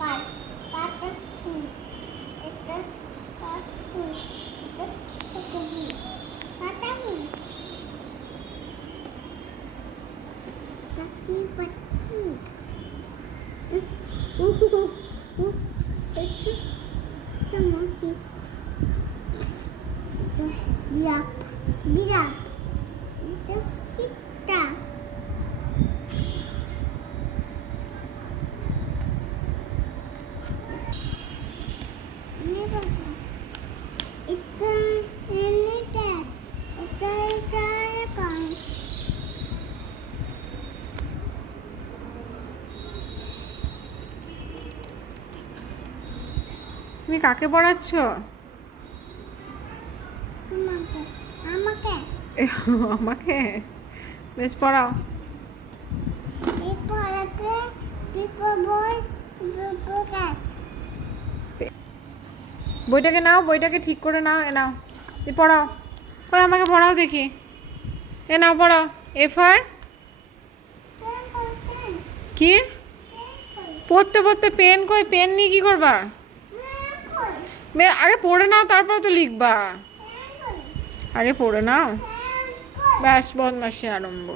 কার কাটা ফুল এটা কার ফুল এটা ফুল কাটা ফুল কাটি পাচ্ছি এটা tomato Dilap, dilap. Itu kita. Ini apa? Itu ini cat. Itu saya kan. তুমি কাকে পড়াচ্ছ? আমাকে, আমাকে. আমাকে? বেশ পড়াও। এই পড়াতে পিপো বই, পিপো cat. বইটাকে নাও, বইটাকে ঠিক করে নাও, এ নাও, এ পড়াও। কই আমাকে পড়াও দেখি। এ নাও পড়াও। এ ফর কি? পড়তে পড়তে পেন কই? পেন নিয়ে কি করবা? আগে পড়ে নাও, তারপরে তো লিখবা। আগে পড়ে নাও। ব্যাস, বদমাশি আরম্ভ।